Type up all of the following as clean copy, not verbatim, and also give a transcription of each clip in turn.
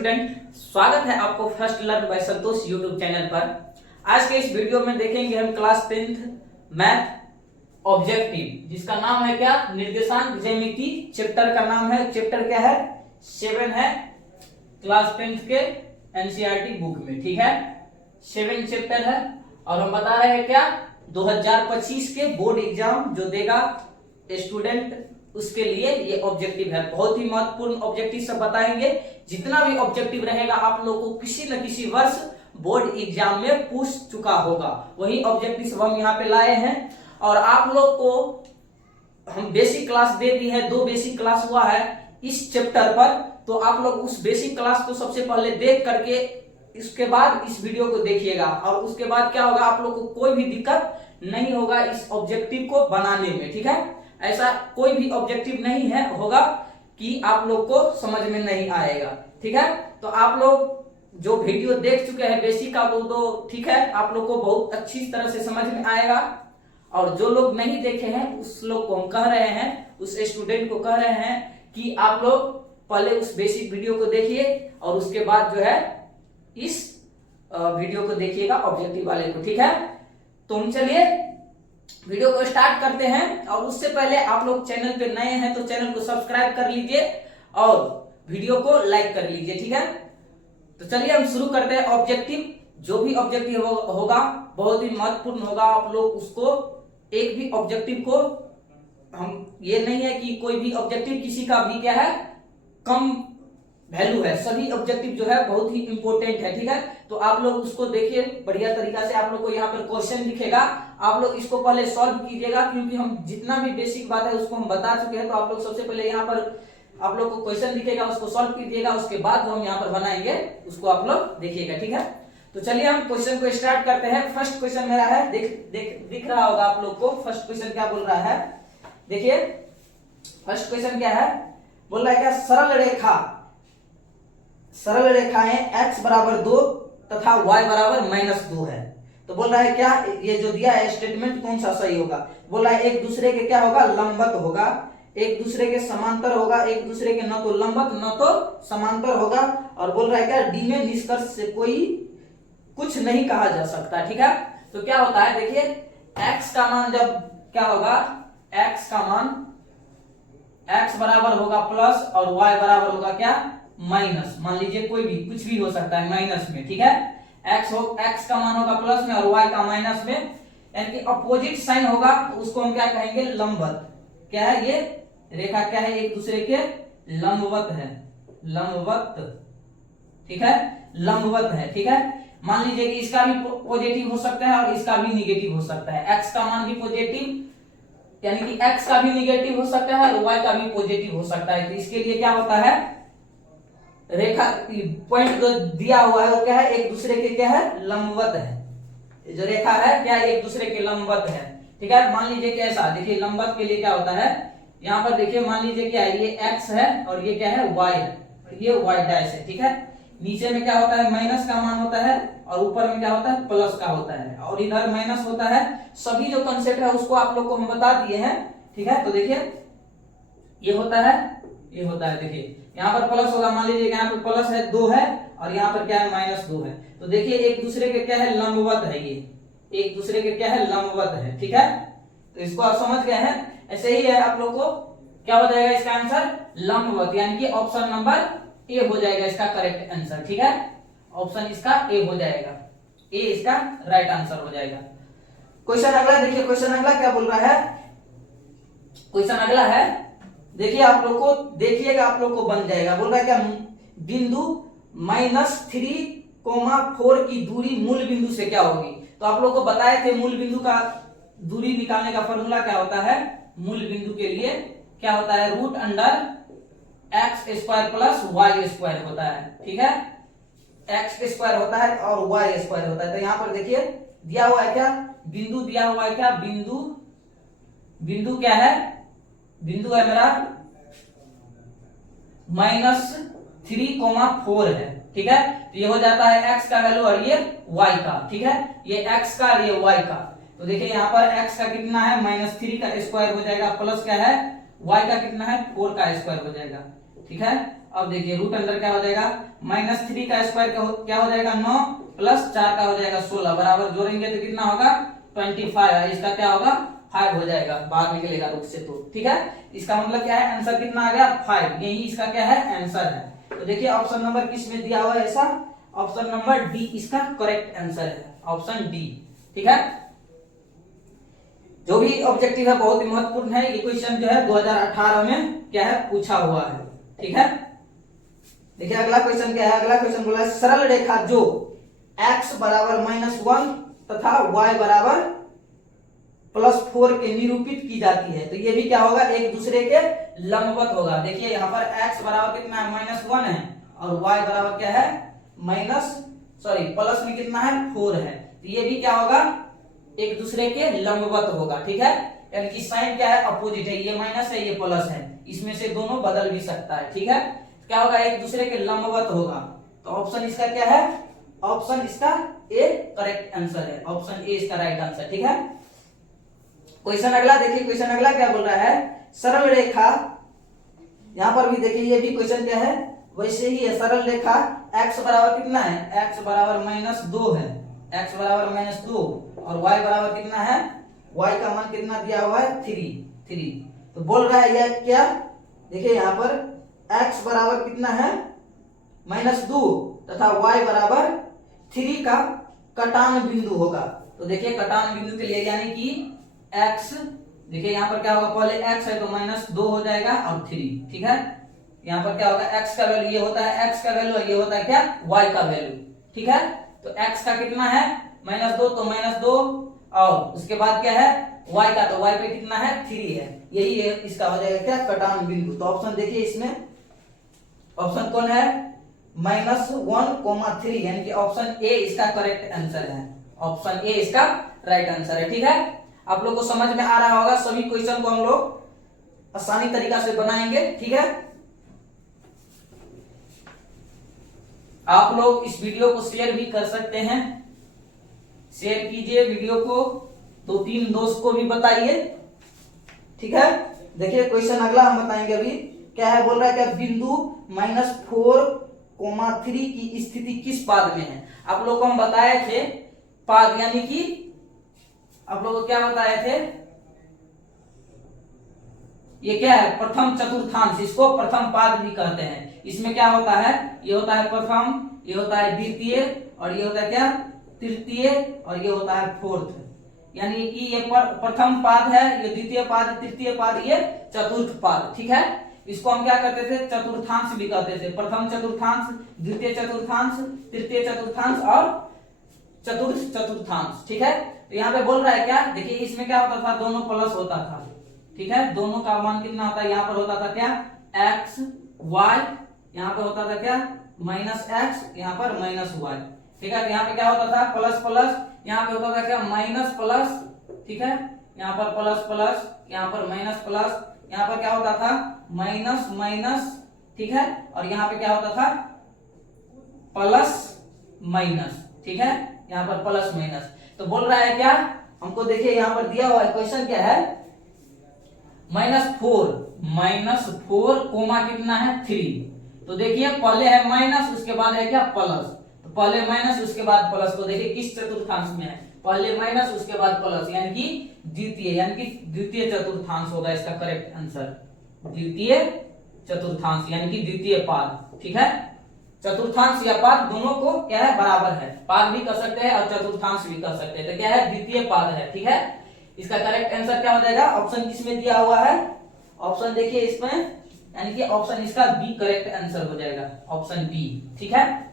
Student, स्वागत है आपको first learn by Santosh YouTube channel पर। आज के इस वीडियो में देखेंगे हम क्लास 10th मैथ ऑब्जेक्टिव, जिसका नाम है क्या, निर्देशांक ज्यामिति। चैप्टर का नाम है, चैप्टर क्या है, 7 है क्लास 10th के एनसीईआरटी बुक में। ठीक है, 7 चैप्टर है और हम बता रहे हैं क्या, 2025 के बोर्ड एग्जाम जो देगा स्टूडेंट, उसके लिए ये ऑब्जेक्टिव है। बहुत ही महत्वपूर्ण ऑब्जेक्टिव सब बताएंगे। जितना भी ऑब्जेक्टिव रहेगा आप लोग को किसी न किसी वर्ष बोर्ड एग्जाम में पूछ चुका होगा, वही ऑब्जेक्टिव सब हम यहाँ पे लाए हैं। और आप लोग को हम बेसिक क्लास दे दी है, 2 बेसिक क्लास हुआ है इस चैप्टर पर, तो आप लोग उस बेसिक क्लास को सबसे पहले देख करके इसके बाद इस वीडियो को देखिएगा। और उसके बाद क्या होगा, आप लोग को कोई भी दिक्कत नहीं होगा इस ऑब्जेक्टिव को बनाने में। ठीक है, ऐसा कोई भी ऑब्जेक्टिव नहीं है होगा कि आप लोग को समझ में नहीं आएगा। ठीक है, तो आप लोग जो वीडियो देख चुके हैं बेसिक का, वो तो ठीक है, आप लोग को बहुत अच्छी तरह से समझ में आएगा। और जो लोग नहीं देखे हैं उस लोग को हम कह रहे हैं, उस स्टूडेंट को कह रहे हैं कि आप लोग पहले उस बेसिक वीडियो को देखिए और उसके बाद जो है इस वीडियो को देखिएगा ऑब्जेक्टिव वाले को। ठीक है, तो हम चलिए वीडियो को स्टार्ट करते हैं। और उससे पहले आप लोग चैनल पे नए हैं तो चैनल को सब्सक्राइब कर लीजिए और वीडियो को लाइक कर लीजिए। ठीक है, तो चलिए हम शुरू करते हैं। ऑब्जेक्टिव, जो भी ऑब्जेक्टिव होगा बहुत ही महत्वपूर्ण होगा। आप लोग उसको, एक भी ऑब्जेक्टिव को, हम ये नहीं है कि कोई भी ऑब्जेक्टिव किसी का भी क्या है कम वैल्यू है, सभी ऑब्जेक्टिव जो है बहुत ही इंपॉर्टेंट है। ठीक है, तो आप लोग उसको देखिए बढ़िया तरीका से। आप लोग को यहाँ पर क्वेश्चन दिखेगा, आप लोग इसको पहले सॉल्व कीजिएगा, क्योंकि हम जितना भी बेसिक बात है उसको हम बता चुके हैं। तो आप लोग सबसे पहले यहाँ पर आप लोग को क्वेश्चन दिखेगा, उसको सॉल्व कीजिएगा, उसके बाद जो हम यहाँ पर बनाएंगे उसको आप लोग देखिएगा। ठीक है, तो चलिए हम क्वेश्चन को स्टार्ट करते हैं। फर्स्ट क्वेश्चन मेरा है, दिख रहा होगा आप लोग को फर्स्ट क्वेश्चन क्या बोल रहा है। देखिए फर्स्ट क्वेश्चन क्या है, बोल रहा है क्या, सरल रेखाएं x बराबर 2 तथा y बराबर -2 है। तो बोल रहा है क्या, ये जो दिया है स्टेटमेंट कौन सा सही होगा। बोल रहा है एक दूसरे के क्या होगा, लंबवत होगा, एक दूसरे के समांतर होगा, एक दूसरे के न तो लंबवत न तो समांतर होगा। और बोल रहा है क्या, डी में निष्कर्ष से कोई कुछ नहीं कहा जा सकता। ठीक है, तो क्या होता है, देखिए x का मान जब क्या होगा, x का मान x बराबर होगा प्लस और y बराबर होगा क्या, माइनस। मान लीजिए कोई भी कुछ भी हो सकता है माइनस में। ठीक है, x का मान होगा प्लस में और y का माइनस में, यानी कि अपोजिट साइन होगा, तो उसको हम क्या कहेंगे, लंबवत। क्या है ये रेखा, क्या है, एक दूसरे के लंबवत है, लंबवत। ठीक है, लंबवत है। ठीक है, मान लीजिए कि इसका भी पॉजिटिव हो सकता है और इसका भी निगेटिव हो सकता है। x का मान भी पॉजिटिव, यानी कि x का भी निगेटिव हो सकता है और y का भी पॉजिटिव हो सकता है। तो इसके लिए क्या होता है, रेखा पॉइंट जो दिया हुआ है वो क्या है, एक दूसरे के क्या है, लंबवत है। जो रेखा है क्या, एक दूसरे के लंबवत है। ठीक है, मान लीजिए कि ऐसा, देखिए लंबवत के लिए क्या होता है, यहाँ पर देखिए मान लीजिए क्या है, ये x है और ये क्या है, y है, ये y डैश है। ठीक है, नीचे में क्या होता है, माइनस का मान होता है और ऊपर में क्या होता है, प्लस का होता है, और इधर माइनस होता है। सभी जो कंसेप्ट है उसको आप लोग को हम बता दिए हैं। ठीक है, तो देखिए ये होता है, ये होता है, देखिए यहाँ पर प्लस होगा, मान लीजिए यहाँ पर प्लस है 2 है और यहाँ पर क्या है, -2 है। तो देखिए एक दूसरे के क्या है, लंबवत है, ये एक दूसरे के क्या है, लंबवत है। ठीक है, तो इसको आप समझ गए हैं। ऐसे ही है, आप लोग को क्या हो जाएगा इसका आंसर, लंबवत, यानी कि ऑप्शन नंबर ए हो जाएगा इसका करेक्ट आंसर। ठीक है, ऑप्शन इसका ए हो जाएगा, ए इसका राइट आंसर हो जाएगा। क्वेश्चन अगला देखिए, क्वेश्चन अगला क्या बोल रहा है, क्वेश्चन अगला है, देखिए आप लोग को, देखिएगा आप लोग को बन जाएगा। बोल रहा है क्या, बिंदु -3,4 की दूरी मूल बिंदु से क्या होगी। तो आप लोग को बताए थे मूल बिंदु का दूरी निकालने का फॉर्मूला क्या होता है, मूल बिंदु के लिए क्या होता है, √x² प्लस y² होता है। ठीक है, x² होता है और y² होता है। तो यहाँ पर देखिए दिया हुआ है क्या, बिंदु दिया हुआ है क्या, बिंदु क्या है, बिंदु है मेरा -3,4 है। ठीक है, तो ये हो जाता है x का वैल्यू और ये y का। ठीक है, ये x का और ये y का। तो देखिए यहाँ पर x का कितना है, -3 का स्क्वायर हो जाएगा, प्लस क्या है, y का कितना है, 4 का स्क्वायर हो जाएगा। ठीक है, अब देखिए रूट अंडर क्या हो जाएगा, -3 का स्क्वायर क्या हो जाएगा 9 प्लस 4 का हो जाएगा 16 बराबर जोड़ेंगे तो कितना होगा 25। इसका क्या होगा 5 हो जाएगा, बाहर निकलेगा रूट से तो ठीक है। इसका मतलब क्या है आंसर कितना आ गया 5, यही इसका क्या है आंसर है। तो देखिए ऑप्शन नंबर किस में दिया हुआ है ऐसा, ऑप्शन नंबर डी इसका करेक्ट आंसर है, ऑप्शन डी ठीक है। जो भी ऑब्जेक्टिव है बहुत ही महत्वपूर्ण है, ये क्वेश्चन जो है 2018 में क्या है पूछा हुआ है ठीक है। देखिए अगला क्वेश्चन क्या है, अगला क्वेश्चन बोला है सरल रेखा जो x बराबर -1 तथा y बराबर +4 के निरूपित की जाती है, तो ये भी क्या होगा एक दूसरे के लंबवत होगा। देखिए यहाँ पर x बराबर कितना है -1 है और y बराबर क्या है प्लस में कितना है 4 है, तो ये भी क्या होगा एक दूसरे के लंबवत होगा ठीक है। यानी कि साइन क्या है अपोजिट है, ये माइनस है ये प्लस है, इसमें से दोनों बदल भी सकता है ठीक है। क्या होगा एक दूसरे के लंबवत होगा, तो ऑप्शन इसका क्या है, ऑप्शन इसका ए करेक्ट आंसर है, ऑप्शन ए इसका राइट आंसर ठीक है। क्वेश्चन अगला देखिए, क्वेश्चन अगला क्या बोल रहा है सरल रेखा, यहां पर भी देखिए ये भी क्वेश्चन क्या है वैसे ही है, सरल रेखा x बराबर कितना है, x बराबर -2 है, x बराबर -2 और y बराबर कितना है, y का मान कितना दिया हुआ है 3। तो बोल रहा है यह क्या, देखिए यहाँ पर x बराबर कितना है -2 तथा y बराबर 3 का कटान बिंदु होगा। तो देखिए कटान बिंदु के लिए यानी कि x, देखिए यहाँ पर क्या होगा पहले x है तो -2 हो जाएगा और 3 ठीक है। यहाँ पर क्या होगा x का वैल्यू ये होता है x का वैल्यू, ये होता है क्या y का वैल्यू ठीक है। तो x का कितना है -2 तो -2 और उसके बाद क्या है y का, तो y पे कितना है 3 है, यही है इसका हो जाएगा क्या कटान बिंदु। तो ऑप्शन देखिए इसमें ऑप्शन कौन है -1,3 यानी कि ऑप्शन ए इसका करेक्ट आंसर है, ऑप्शन ए इसका राइट आंसर है ठीक है। आप लोग को समझ में आ रहा होगा, सभी क्वेश्चन को हम लोग आसानी तरीका से बनाएंगे ठीक है। आप लोग इस वीडियो को शेयर भी कर सकते हैं, शेयर कीजिए वीडियो को, 2-3 दोस्त को भी बताइए ठीक है। देखिए क्वेश्चन अगला हम बताएंगे अभी क्या है, बोल रहा है क्या बिंदु -4,3 की स्थिति किस पाद में है। आप लोग को हम बताए थे पाद यानी कि आप लोग को क्या बताए थे, ये क्या है प्रथम चतुर्थांश, इसको प्रथम पाद भी कहते हैं। इसमें क्या होता है, ये होता है प्रथम, ये होता है द्वितीय और ये होता है क्या तृतीय और ये होता है फोर्थ, यानी कि ये प्रथम पाद है, ये द्वितीय पाद, तृतीय पाद, ये चतुर्थ पाद ठीक है। इसको हम क्या कहते थे चतुर्थांश भी कहते थे, प्रथम चतुर्थांश, द्वितीय चतुर्थांश, तृतीय चतुर्थांश और चतुर्थ चतुर्थांश ठीक है। तो यहाँ पे बोल रहा है क्या, देखिए इसमें क्या होता था दोनों प्लस होता था ठीक है, दोनों का मान कितना होता है, यहाँ पर होता था क्या x y, यहाँ पे होता था क्या -x, यहाँ पर -y ठीक है। तो यहाँ पे क्या होता था प्लस प्लस, यहाँ पे होता था क्या माइनस प्लस ठीक है, यहाँ पर प्लस प्लस, यहाँ पर माइनस प्लस, यहाँ पर क्या होता था माइनस माइनस ठीक है, और यहाँ पे क्या होता था प्लस माइनस ठीक है, यहाँ पर प्लस माइनस। तो बोल रहा है क्या हमको, देखिए यहाँ पर दिया हुआ है क्वेश्चन क्या है -4 कोमा कितना है 3। तो देखिए पहले है माइनस उसके बाद है क्या प्लस, तो पहले माइनस उसके बाद प्लस, तो देखिए किस चतुर्थांश में है, पहले माइनस उसके बाद प्लस यानी कि द्वितीय, यानी कि द्वितीय चतुर्थांश होगा इसका करेक्ट आंसर, द्वितीय चतुर्थांश यानी कि द्वितीय पाद ठीक है। चतुर्थांश या पाद दोनों को क्या है बराबर है, पाद भी कर सकते हैं और चतुर्थांश भी कर सकते हैं, तो क्या है द्वितीय पाद है ठीक है। इसका करेक्ट आंसर क्या हो जाएगा, ऑप्शन किसमें दिया हुआ है, ऑप्शन देखिए इसमें, यानी कि ऑप्शन इसका बी करेक्ट आंसर हो जाएगा, ऑप्शन बी ठीक है।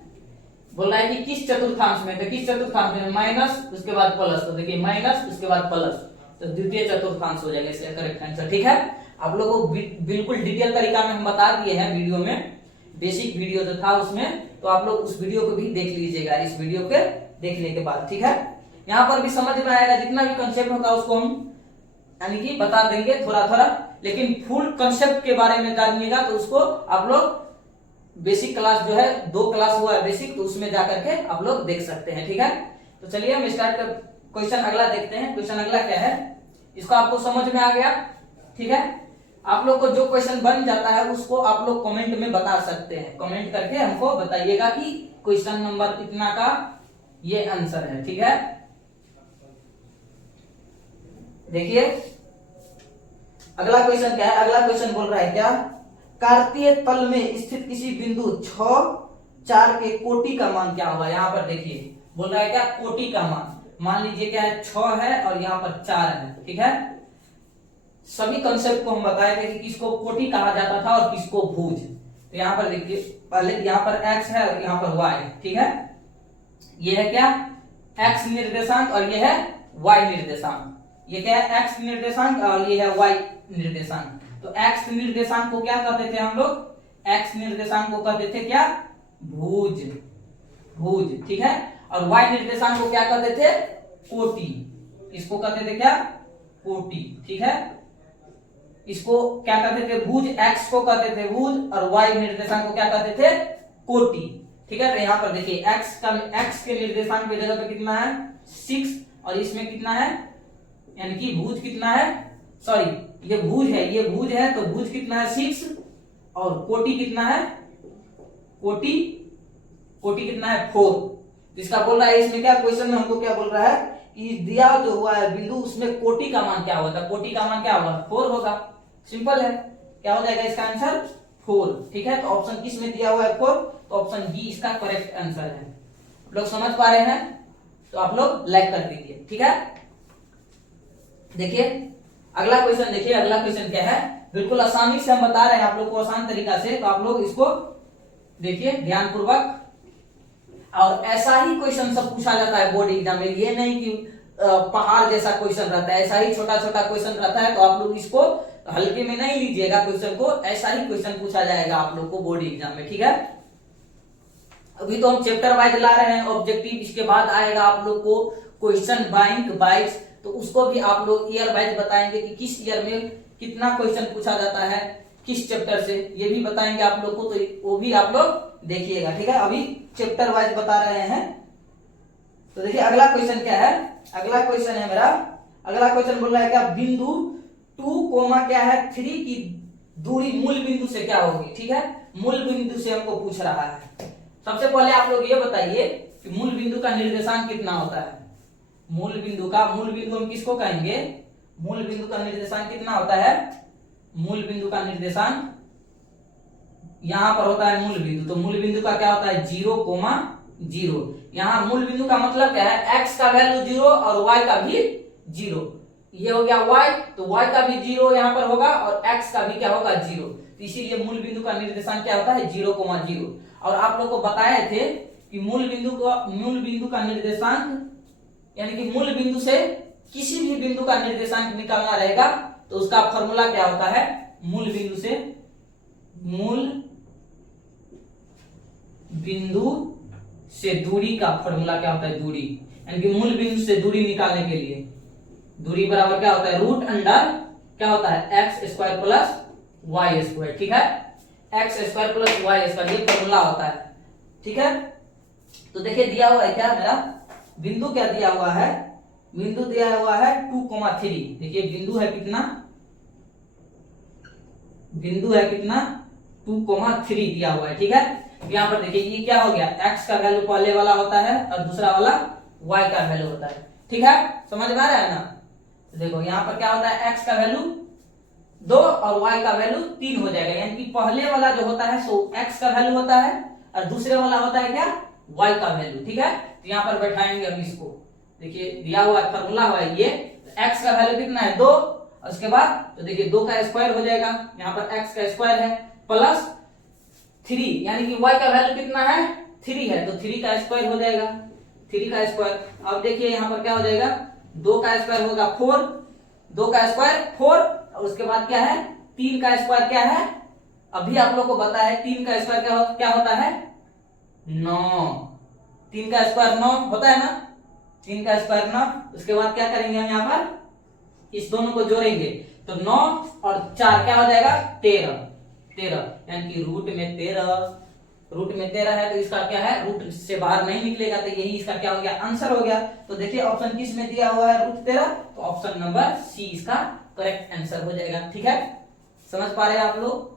बोल रहा है कि किस चतुर्थांश में, तो किस चतुर्थांश में माइनस उसके बाद प्लस, तो देखिए माइनस उसके बाद प्लस, तो द्वितीय चतुर्थांश हो जाएगा इसका करेक्ट आंसर ठीक है। आप लोगों को बिल्कुल डिटेल तरीका में हम बता दिए हैं वीडियो में, बेसिक वीडियो जो था उसमें, तो आप लोग उस वीडियो को भी देख लीजिएगा इस वीडियो के देखने के बाद ठीक है। यहाँ पर भी समझ में आएगा, जितना भी कंसेप्ट होगा उसको हम यानी कि बता देंगे थोड़ा थोड़ा, लेकिन फुल कंसेप्ट के बारे में जानिएगा तो उसको आप लोग बेसिक क्लास जो है 2 क्लास हुआ है बेसिक, तो उसमें जाकर के आप लोग देख सकते हैं ठीक है। तो चलिए हम स्टार्ट कर क्वेश्चन अगला देखते हैं। क्वेश्चन अगला क्या है, इसको आपको समझ में आ गया ठीक है। आप लोग को जो क्वेश्चन बन जाता है उसको आप लोग कमेंट में बता सकते हैं, कमेंट करके हमको बताइएगा कि क्वेश्चन नंबर इतना का ये आंसर है। ठीक है, देखिए अगला क्वेश्चन क्या है। अगला क्वेश्चन बोल रहा है क्या, कार्तीय तल में स्थित किसी बिंदु 6 4 के कोटि का मान क्या होगा। यहाँ पर देखिए बोल रहा है क्या, कोटि का मान। मान लीजिए क्या है, 6 है और यहाँ पर 4 है। ठीक है, सभी कंसेप्ट को हम बताए थे कि किसको कोटि कहा जाता था और किसको भुज। तो यहाँ पर देखिए, पहले यहाँ पर x है और यहाँ पर y है। ठीक है, ये है क्या, x निर्देशांक और ये है y निर्देशांक। ये क्या है, x निर्देशांक और ये है y निर्देशांक। तो x निर्देशांक को क्या कहते थे हम लोग, x निर्देशांक को कहते थे क्या, भुज, भुज। ठीक है, और y निर्देशांक को क्या कहते थे, कोटि। इसको कहते थे क्या, कोटि। ठीक है, इसको क्या कहते थे, भुज। x को कहते थे भुज और y निर्देशांक को क्या कहते थे, कोटि। ठीक है, तो यहाँ पर देखिए x के निर्देशांक की जगह पे कितना है 6 और इसमें कितना है, यानी कि भुज कितना है, सॉरी ये भुज है, ये भुज है तो भुज कितना है 6 और कोटि कितना है, कोटि कितना है 4। तो इसका बोल रहा है, इसमें क्या क्वेश्चन में हमको क्या बोल रहा है कि दिया जो हुआ है बिंदु उसमें कोटि का मान क्या होगा। कोटि का मान क्या होगा, 4 होगा। सिंपल है, क्या हो जाएगा इसका आंसर 4। ठीक है, तो ऑप्शन किस में दिया हुआ है 4, तो ऑप्शन बी इसका करेक्ट आंसर है। आप लोग समझ पा रहे हैं तो आप लोग लाइक कर दीजिए। ठीक है, देखिए अगला क्वेश्चन। देखिए अगला क्वेश्चन क्या है, बिल्कुल आसानी से हम बता रहे हैं आप लोग को, आसान तरीका से। तो आप लोग इसको देखिए ध्यान पूर्वक, और ऐसा ही क्वेश्चन सब पूछा जाता है बोर्ड एग्जाम में। ये नहीं कि पहाड़ जैसा क्वेश्चन रहता है, ऐसा ही छोटा छोटा क्वेश्चन रहता है। तो आप लोग इसको हल्के में नहीं लीजिएगा क्वेश्चन को, ऐसा ही क्वेश्चन पूछा जाएगा आप लोग को बोर्ड एग्जाम में। ठीक है, अभी तो हम चैप्टर वाइज ला रहे हैं ऑब्जेक्टिव, इसके बाद आएगा आप लोग को क्वेश्चन बैंक वाइज। तो उसको भी आप लोग ईयर वाइज बताएंगे कि किस ईयर में कितना क्वेश्चन पूछा जाता है, किस चैप्टर से, ये भी बताएंगे आप लोग को। तो वो भी आप लोग देखिएगा। ठीक है, अभी चैप्टर वाइज बता रहे हैं। तो देखिए अगला क्वेश्चन क्या है, अगला क्वेश्चन है मेरा, अगला क्वेश्चन बोल रहा है क्या, बिंदु 2 क्या है 3 की दूरी मूल बिंदु से क्या होगी। ठीक है, मूल बिंदु से हमको पूछ रहा है। सबसे पहले आप लोग ये बताइए कि मूल बिंदु का निर्देशांक कितना होता है। मूल बिंदु हम किसको कहेंगे, मूल बिंदु का निर्देशांक कितना होता है। मूल बिंदु का निर्देशांक यहां पर होता है मूल बिंदु। तो मूल बिंदु का क्या होता है 0,0। यहाँ मूल बिंदु का मतलब क्या है, x का वैल्यू 0 और y का भी 0। ये हो गया y, तो y का भी 0 यहाँ पर होगा और x का भी क्या होगा 0। तो इसीलिए मूल बिंदु का निर्देशांक क्या होता है 0,0। और आप लोग को बताए थे कि मूल बिंदु का निर्देशांक, यानी कि मूल बिंदु से किसी भी बिंदु का निर्देशांक निकालना रहेगा तो उसका फॉर्मूला क्या होता है, मूल बिंदु से दूरी का फॉर्मूला क्या होता है, दूरी। यानी कि मूल बिंदु से दूरी निकालने के लिए दूरी बराबर क्या होता है, रूट अंडर क्या होता है x square plus y square. ठीक है, x square plus y square, ये फॉर्मूला होता है। ठीक है, तो देखिए दिया हुआ है क्या, मेरा बिंदु क्या दिया हुआ है, बिंदु दिया हुआ है 2,3। देखिए बिंदु है कितना, बिंदु है कितना 2,3 दिया हुआ है। ठीक है, यहाँ पर देखिए ये क्या हो गया, x का वैल्यू पहले वाला होता है और दूसरा वाला y का वैल्यू होता है। ठीक है, समझ में आ रहा है ना। तो देखो यहाँ पर क्या होता है, x का वैल्यू 2 और y का वैल्यू 3 हो जाएगा। यानी कि पहले वाला जो होता है सो x का वैल्यू होता है और दूसरे वाला होता है क्या, y का वैल्यू। ठीक है, तो यहाँ पर बैठाएंगे हम इसको। देखिए दिया हुआ फॉर्मूला हुआ है ये, x का वैल्यू कितना है 2 और उसके बाद तो देखिए 2 का स्क्वायर हो जाएगा, यहाँ पर x का स्क्वायर है प्लस 3, यानी कि y का वैल्यू कितना है 3 है, तो 3 का स्क्वायर हो जाएगा, 3 का स्क्वायर। अब देखिए यहाँ पर क्या हो जाएगा, 2 का स्क्वायर होगा 4, 2 का स्क्वायर 4 और उसके बाद क्या है 3 का स्क्वायर क्या है, अभी आप लोग को पता है 3 का स्क्वायर क्या होता है 9। 3 का स्क्वायर 9 होता है ना, 3 का स्क्वायर 9। उसके बाद क्या करेंगे हम यहाँ पर इस दोनों को जोड़ेंगे तो 9 और 4 क्या हो जाएगा 13, यानी कि रूट में 13 है। तो इसका क्या है, रूट से बाहर नहीं निकलेगा, तो यही इसका क्या हो गया, आंसर हो गया। तो देखिए ऑप्शन किस में दिया हुआ है रूट 13, तो ऑप्शन नंबर सी इसका करेक्ट आंसर हो जाएगा। ठीक है, समझ पा रहे हैं आप लोग?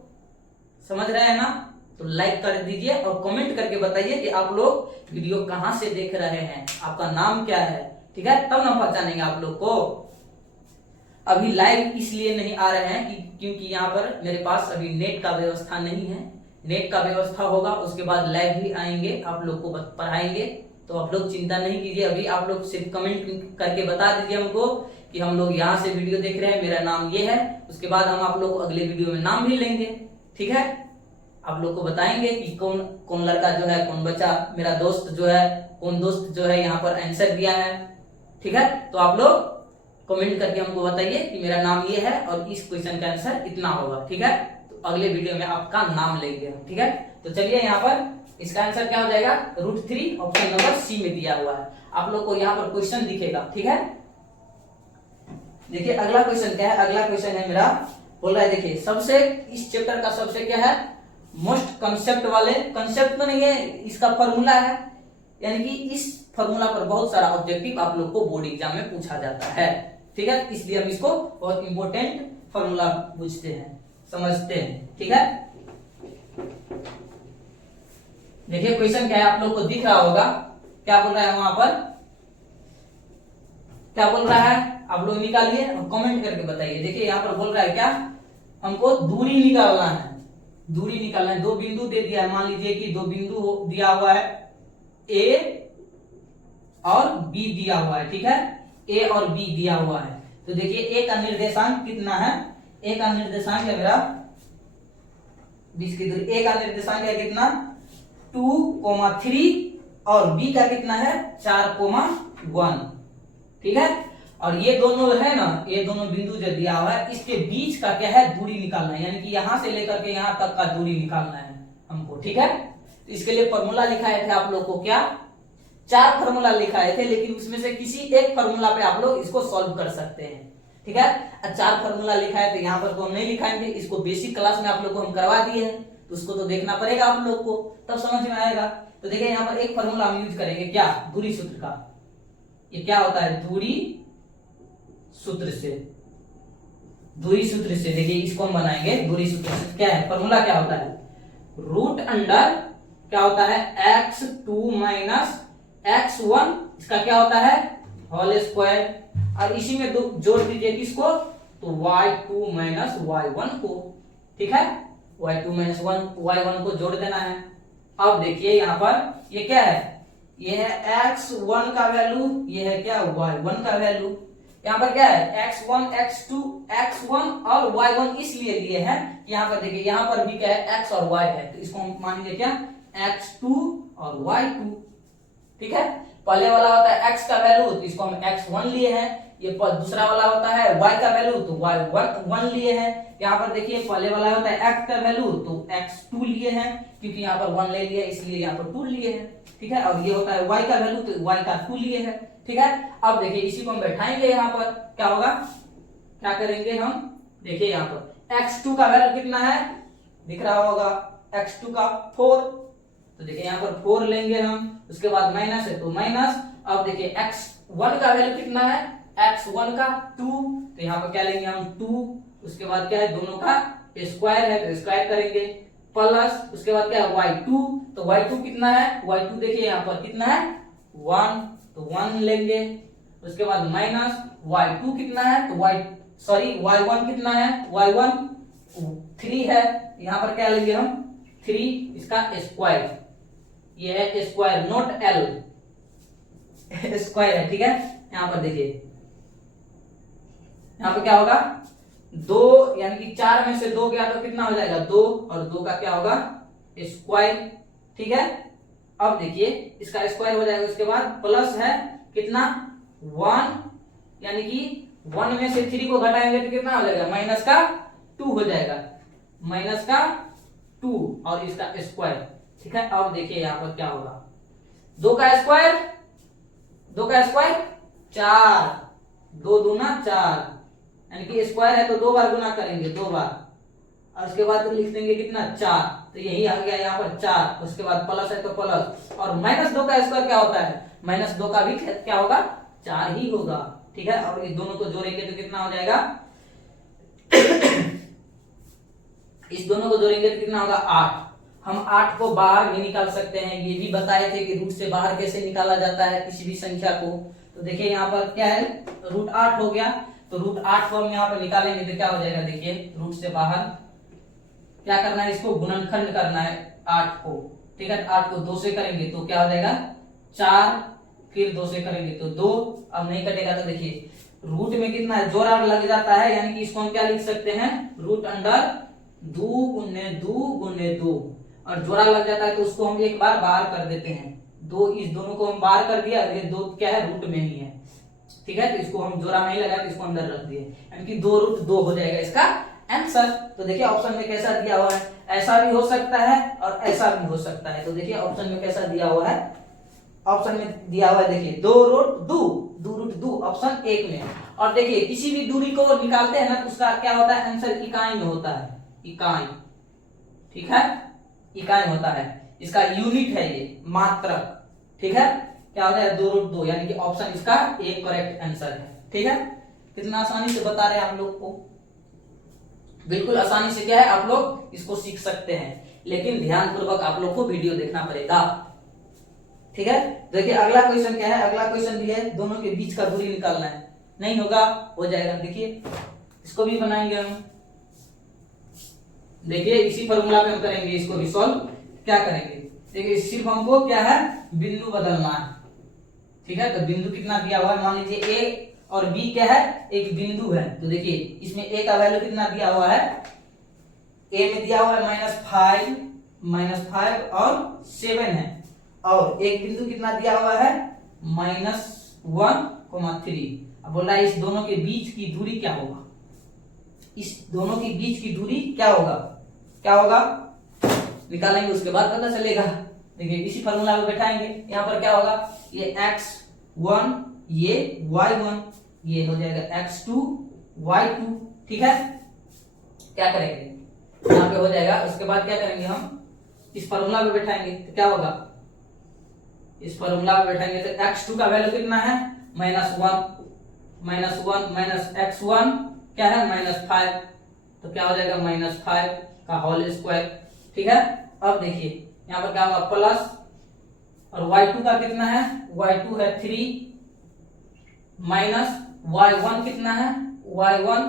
समझ रहे हैं ना? तो लाइक कर दीजिए और कमेंट करके बताइए कि आप लोग वीडियो कहां से देख रहे हैं, आपका नाम क्या है, ठीक है, तब ना पहचानेंगे आप लोग को। अभी लाइव इसलिए नहीं आ रहे हैं क्योंकि यहाँ पर मेरे पास अभी नेट का व्यवस्था नहीं है। नेट का व्यवस्था होगा उसके बाद लाइव भी आएंगे, आप लोग को पढ़ाएंगे। तो आप लोग चिंता नहीं कीजिए, अभी आप लोग सिर्फ कमेंट करके बता दीजिए हमको कि हम लोग यहाँ से वीडियो देख रहे हैं, मेरा नाम ये है। उसके बाद हम आप लोग को अगले वीडियो में नाम भी लेंगे, ठीक है। आप लोग को बताएंगे कि कौन कौन लड़का जो है, कौन बच्चा, मेरा दोस्त जो है, कौन दोस्त जो है यहाँ पर आंसर दिया है, ठीक है। तो आप लोग कमेंट करके हमको बताइए कि मेरा नाम ये है और इस क्वेश्चन का आंसर इतना होगा, ठीक है। तो अगले वीडियो में आपका नाम लेंगे हम, ठीक है। तो चलिए यहाँ पर इसका आंसर क्या हो जाएगा, √3 ऑप्शन नंबर सी में दिया हुआ है। आप लोग को यहाँ पर क्वेश्चन दिखेगा, ठीक है। देखिए अगला क्वेश्चन क्या है, अगला क्वेश्चन है मेरा, बोल रहा है देखिए सबसे इस चैप्टर का सबसे क्या है, मोस्ट कंसेप्ट वाले, कंसेप्ट तो नहीं है, इसका फॉर्मूला है, यानी कि इस फॉर्मूला पर बहुत सारा ऑब्जेक्टिव आप लोग को बोर्ड एग्जाम में पूछा जाता है, ठीक है। इसलिए हम इसको बहुत इंपॉर्टेंट फॉर्मूला पूछते हैं, समझते हैं, ठीक है। देखिए क्वेश्चन क्या है, आप लोग को दिख रहा होगा, क्या बोल रहा है वहां पर, क्या बोल रहा है, आप लोग निकालिए और कमेंट करके बताइए। देखिए यहाँ पर बोल रहा है क्या, हमको दूरी निकालना है, दूरी निकालना है। दो बिंदु दे दिया है, मान लीजिए कि दो बिंदु दिया हुआ है, ए और बी दिया हुआ है, ठीक है, ए और बी दिया हुआ है। तो देखिए ए का निर्देशांक कितना है, ए का निर्देशांक है मेरा 20 की दूरी, ए का निर्देशांक है कितना 2,3 और बी का कितना है 4,1, ठीक है। और ये दोनों है ना, ये दोनों बिंदु जो दिया हुआ है इसके बीच का क्या है, दूरी निकालना है, यानी कि यहां से लेकर के यहां तक का दूरी निकालना है हमको, ठीक है। तो इसके लिए फॉर्मूला लिखाए थे आप लोग को, क्या 4 फॉर्मूला लिखाए थे, लेकिन उसमें से किसी एक फॉर्मूला पे आप लोग इसको सॉल्व कर सकते हैं, ठीक है। 4 फॉर्मूला लिखाए थे, यहाँ पर तो हम नहीं लिखाएंगे, इसको बेसिक क्लास में आप लोग को हम करवा दिए हैं, तो उसको तो देखना पड़ेगा आप लोग को, तब समझ में आएगा। तो देखिए यहाँ पर एक फॉर्मूला हम यूज करेंगे, क्या, दूरी सूत्र का। ये क्या होता है, दूरी सूत्र से, दूरी सूत्र से देखिए इसको हम बनाएंगे दूरी सूत्र से। क्या है फॉर्मूला, क्या होता है, रूट अंडर क्या होता है x2 माइनस x1, इसका क्या होता है होल स्क्वायर, और इसी में जोड़ दीजिए किसको, तो y2 माइनस y1 को, ठीक है, y2 माइनस y1 को जोड़ देना है। अब देखिए यहाँ पर ये क्या है, ये है x1 का वैल्यू, ये है क्या y1 का वैल्यू। यहाँ पर क्या है x1 x2 x1 और y1 इसलिए लिए हैं, यहाँ पर देखिए यहाँ पर भी क्या है x और y है, तो इसको हम मान लीजिए क्या x2 और y2, ठीक है। पहले वाला होता है x का वैल्यू, तो इसको हम x1 लिए हैं, ये दूसरा वाला होता है y का वैल्यू, तो y1 लिए हैं। यहाँ पर देखिए पहले वाला होता है x का वैल्यू, तो x2 लिए हैं, क्योंकि यहाँ पर 1 ले लिया इसलिए यहाँ पर 2 लिए हैं, ठीक है। और ये होता है y का वैल्यू, तो y का 2 लिए हैं, ठीक है। अब देखिए इसी को हम बैठाएंगे, यहाँ पर क्या होगा, क्या करेंगे हम, देखिए यहाँ पर x2 का वैल्यू कितना है, दिख रहा होगा x2 का 4, तो देखिए यहाँ पर 4 लेंगे हम, उसके बाद माइनस है तो माइनस। अब देखिए x1 का वैल्यू कितना है, x1 का 2, तो यहाँ पर क्या लेंगे हम 2, उसके बाद क्या है दोनों का स्क्वायर है तो स्क्वायर करेंगे, प्लस उसके बाद क्या है y2, तो y2 कितना है, y2 देखिए यहाँ पर कितना है 1, तो 1 लेंगे, उसके बाद माइनस y2 कितना है, तो y1 कितना है, y1 3 है, यहाँ पर क्या लेंगे हम 3, इसका स्क्वायर, ये है स्क्वायर नोट l, स्क्वायर है, ठीक है। यहाँ पर देखिए यहाँ पर क्या होगा 2, यानी कि 4 में से 2 गया तो कितना हो जाएगा 2, और 2 का क्या होगा स्क्वायर, ठीक है। अब देखिए इसका स्क्वायर हो जाएगा, उसके बाद प्लस है कितना 1, यानी कि 1 में से 3 को घटाएंगे तो कितना हो जाएगा माइनस का 2 हो जाएगा, माइनस का 2 और इसका स्क्वायर, ठीक है। अब देखिए यहाँ पर क्या होगा 2 का स्क्वायर 4, 2 दूना 4, यानी कि स्क्वायर है तो 2 बार गुना करेंगे 2 बार, और उसके बाद लिख देंगे कितना 4, तो यही आ गया यहाँ पर 4, उसके बाद प्लस है तो प्लस, और माइनस 2 का स्क्वायर क्या होता है, माइनस 2 का भी क्या होगा 4 ही होगा, ठीक है। और इस दोनों को जोड़ेंगे तो कितना हो जाएगा इस दोनों को जोड़ेंगे तो कितना होगा 8। हम 8 को बाहर भी निकाल सकते हैं, ये भी बताए थे कि रूट से बाहर कैसे निकाला जाता है किसी भी संख्या को। तो देखिए यहाँ पर क्या है, रूट 8 हो गया। तो रूट 8 को हम यहाँ पर निकालेंगे तो क्या हो जाएगा, देखिए रूट से बाहर क्या करना है, इसको गुणनखंड करना है 8 को, ठीक है। 8 को 2 से करेंगे तो क्या हो जाएगा 4, फिर 2 से करेंगे तो 2, अब नहीं कटेगा। तो देखिए रूट में कितना है, जोड़ा लग जाता है, यानी कि इसको हम क्या लिख सकते हैं, रूट अंडर 2 गुने 2 गुने 2, और जोड़ा लग जाता है तो उसको हम एक बार बाहर कर देते हैं। 2 इस दोनों को हम बाहर कर दिया, ये 2 क्या है रूट में ही है, ठीक है। तो इसको हम जोड़ा नहीं लगा तो इसको अंदर रख दिए, यानी कि 2 रूट 2 हो जाएगा इसका आंसर। तो देखिए ऑप्शन में कैसा दिया हुआ है, ऐसा भी हो सकता है और ऐसा भी हो सकता है। तो देखिए ऑप्शन में कैसा दिया हुआ है, ऑप्शन में दिया हुआ है देखिए 2 रूट 2 ऑप्शन 1 में। और देखिए किसी भी दूरी को निकालते हैं ना तो उसका क्या होता है, आंसर इकाई में होता है, इकाई, ठीक है, इकाई होता है, इसका यूनिट है ये, मात्रक, ठीक है। क्या होता है 2 रूट 2, यानी कि ऑप्शन इसका एक करेक्ट आंसर है, ठीक है। कितना आसानी से बता रहे हैं आप लोग को, बिल्कुल आसानी से क्या है आप लोग इसको सीख सकते हैं, लेकिन ध्यान पूर्वक आप लोग को वीडियो देखना पड़ेगा, ठीक है। देखिए अगला क्वेश्चन क्या है, अगला क्वेश्चन भी है, दोनों के बीच का दूरी निकालना है, नहीं होगा हो जाएगा। देखिए इसको भी बनाएंगे हम, देखिए इसी फॉर्मूला पे हम करेंगे इसको भी सॉल्व। क्या करेंगे, देखिए सिर्फ हमको क्या है बिंदु बदलना है, ठीक है। तो बिंदु कितना दिया हुआ है, मान लीजिए ए और बी क्या है, एक बिंदु है। तो देखिए इसमें ए का वैल्यू कितना दिया हुआ है, ए में दिया हुआ है -5 और 7 है, और एक बिंदु कितना दिया हुआ है -1,3। अब बोल रहा है इस दोनों के बीच की दूरी क्या होगा, इस दोनों के बीच की दूरी क्या होगा, क्या होगा निकालेंगे, उसके बाद पता चलेगा। देखिए इसी फॉर्मूला में बैठाएंगे, यहाँ पर क्या होगा, ये x1 ये y1, ये हो जाएगा x2 y2, ठीक है। क्या करेंगे यहाँ पे हो जाएगा, उसके बाद क्या करेंगे हम इस फॉर्मूला में बैठाएंगे तो क्या होगा, इस फॉर्मूला में बैठाएंगे तो x2 का वैल्यू कितना है -1 माइनस x1 क्या है -5, तो क्या हो जाएगा -5 का होल स्क्वायर, ठीक है। अब देखिए यहाँ पर क्या होगा प्लस, और y2 का कितना है, y2 है 3 माइनस y1 कितना है, y1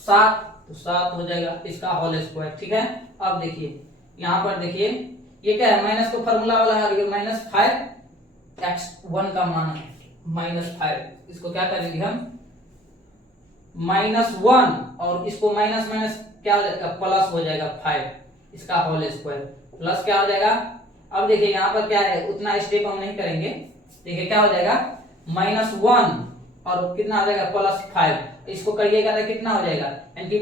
7, तो 7 हो जाएगा इसका होल स्क्वायर, ठीक है। अब देखिए यहाँ पर देखिए ये क्या है, माइनस को फॉर्मूला वाला है, और ये -5 x1 का मान है -5, इसको क्या करेंगे हम -1 और इसको माइनस माइनस क्या हो जाएगा प्लस हो जाएगा 5, इसका होल स्क्वायर प्लस क्या हो जाएगा। अब देखिए यहाँ पर क्या है, उतना स्टेप हम नहीं करेंगे, देखिए क्या हो जाएगा -1 और कितना हो जाएगा +5, इसको करिएगा तो कितना हो जाएगा, यानी कि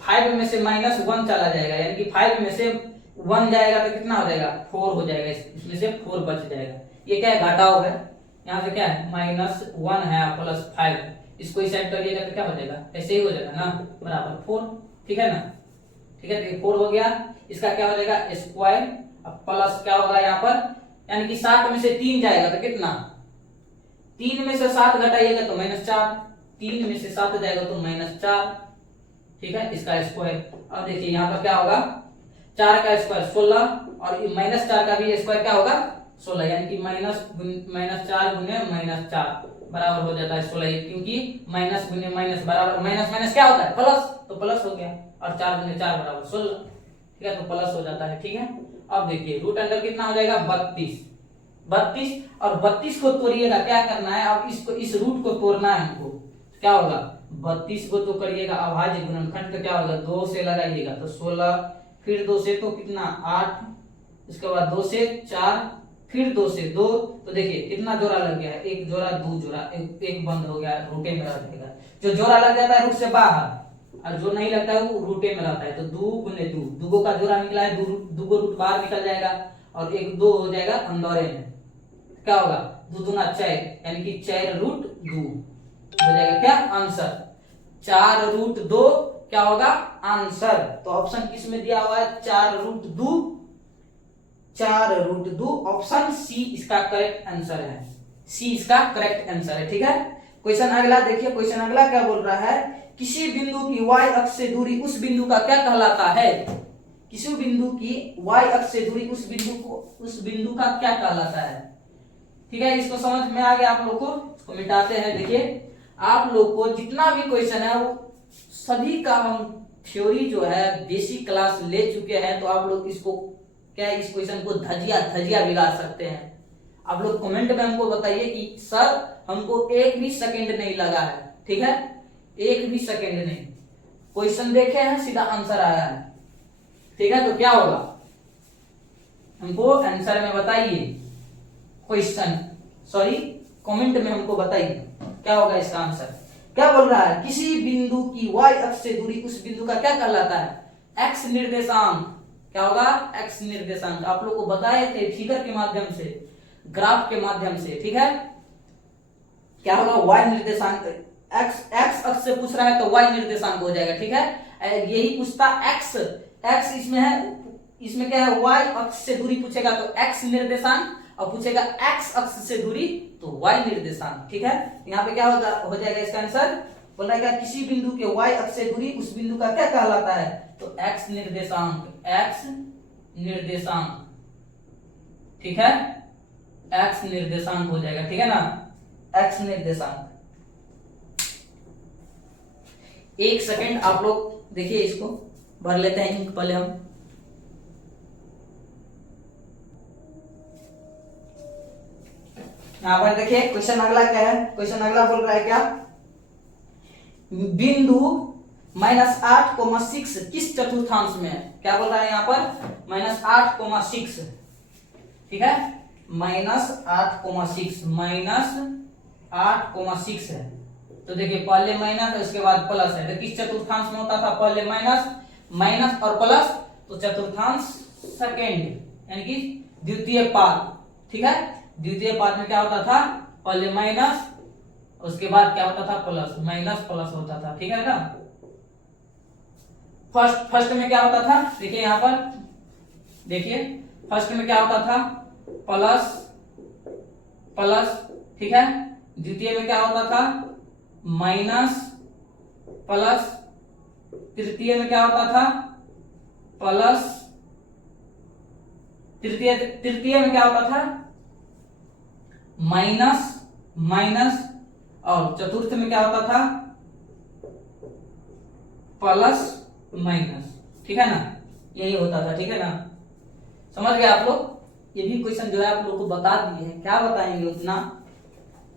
5 में से -1 चला जाएगा, यानी कि 5 में से 1 जाएगा तो कितना हो जाएगा 4 हो जाएगा, इसमें से 4 बच जाएगा। ये क्या है घटाव है, यहाँ से क्या है -1 है +5, इसको इस साइड करिएगा तो क्या हो जाएगा, ऐसे ही हो जाएगा ना, बराबर 4, ठीक है ना, ठीक है। तो 4 हो गया, इसका क्या हो जाएगा स्क्वायर, अब प्लस क्या होगा यहाँ पर, यानी कि 7 में से 3 जाएगा तो कितना, 3 में से 7 घटाइएगा तो -4, 3 में से 7 जाएगा तो -4, ठीक है, इसका स्क्वायर। अब देखिए यहाँ पर क्या होगा, 4 का स्क्वायर 16 और -4 का भी स्क्वायर क्या होगा 16, यानी कि -4 गुने -4 बराबर हो जाता है 16, क्योंकि माइनस गुने माइनस बराबर माइनस माइनस क्या होता है प्लस, तो प्लस हो गया, और 4 गुने 4 बराबर 16, ठीक है, तो प्लस हो जाता है, ठीक है। अब देखिए रूट अंडर कितना हो जाएगा 32, और 32 को तोड़िएगा, क्या करना है अब इसको, इस रूट को तोड़ना है हमको, क्या होगा 32 को तो करिएगा अभाज्य गुणनखंड का क्या होगा 2 से लगाइएगा तो 16, फिर 2 से तो कितना 8, इसके बाद 2 से 4, फिर 2 से 2, तो देखिए कितना जोड़ा लग गया है, एक जोड़ा 2 जोड़ा, एक बंद हो गया, रूटे में रह जाएगा। जो जोड़ा लग जाता है रूट से बाहर और जो नहीं लगता है वो रूटे में रहता है, तो 2 गुने 2, दुगो का जोड़ा निकला है, दुगो रूट बाहर निकल जाएगा और एक 2 हो जाएगा अंदर में, क्या होगा 2 दूना 4, यानी कि 4 रूट 2 हो जाएगा, क्या आंसर 4 रूट 2 क्या होगा आंसर। तो ऑप्शन किस में दिया हुआ है 4 रूट 2, ऑप्शन सी इसका करेक्ट आंसर है, सी इसका करेक्ट आंसर है, ठीक है। क्वेश्चन अगला देखिए, क्वेश्चन अगला क्या बोल रहा है किसी बिंदु की y अक्ष से दूरी उस बिंदु का क्या कहलाता है? किसी बिंदु की y अक्ष से दूरी उस बिंदु का क्या कहलाता है? ठीक है, इसको समझ में आ गया आप लोग को? इसको मिटाते हैं। देखिए आप लोग को जितना भी क्वेश्चन है वो सभी का हम थ्योरी जो है बेसिक क्लास ले चुके हैं, तो आप लोग इसको क्या इस क्वेश्चन को धजिया बिगाड़ सकते हैं। आप लोग कमेंट में हमको बताइए कि सर हमको एक भी सेकंड नहीं लगा है। ठीक है, एक भी सेकंड नहीं, क्वेश्चन देखे हैं सीधा आंसर आया है। ठीक है, तो क्या होगा हमको आंसर में बताइए, क्वेश्चन सॉरी कमेंट में हमको बताइए क्या होगा इसका आंसर। क्या बोल रहा है? किसी बिंदु की y अक्ष से दूरी उस बिंदु का क्या कहलाता है? x निर्देशांक। क्या होगा? x निर्देशांक। आप लोग को बताए थे फिगर के माध्यम से, ग्राफ के माध्यम से। ठीक है, क्या होगा? y निर्देशांक। x अक्ष से पूछ रहा है तो y निर्देशांक हो जाएगा। ठीक है, यही पूछता x इसमें है, इसमें क्या है? y अक्ष से दूरी पूछेगा तो x निर्देशांक, और पूछेगा x अक्ष से दूरी तो y निर्देशांक। ठीक है, यहाँ पे क्या हो जाएगा इसका आंसर? बोल रहा है किसी बिंदु के y अक्ष से दूरी उस बिंदु का क्या कहलाता है? तो x निर्देशांक, x निर्देशांक। ठीक है, x निर्देशांक हो जाएगा। ठीक है ना, x निर्देशांक। एक सेकंड आप लोग देखिए, इसको भर लेते हैं इंक पहले हम। यहां पर देखिए क्वेश्चन अगला क्या है? क्वेश्चन अगला बोल रहा है क्या? बिंदु -8,6 किस चतुर्थांश में है? क्या बोल रहा है यहाँ पर? -8,6। ठीक है, -8,6 है। तो देखिए पहले माइनस उसके बाद प्लस है, तो किस चतुर्थांश में होता था? पहले माइनस और प्लस, तो चतुर्थांश सेकेंड यानी कि द्वितीय पाद। ठीक है, द्वितीय पाद में क्या होता था? पहले माइनस, उसके बाद क्या होता था? प्लस, माइनस प्लस होता था। ठीक है ना, फर्स्ट में क्या होता था? देखिए यहां पर देखिए, फर्स्ट में क्या होता था? प्लस। ठीक है, द्वितीय में क्या होता था? माइनस प्लस, तृतीय में क्या होता था? प्लस, तृतीय में क्या होता था? माइनस, और चतुर्थ में क्या होता था? Plus minus. ठीक है ना, यही होता था। ठीक है ना, समझ गए आप लोग? ये भी क्वेश्चन जो है आप लोग को बता दिए हैं, क्या बताएंगे उतना।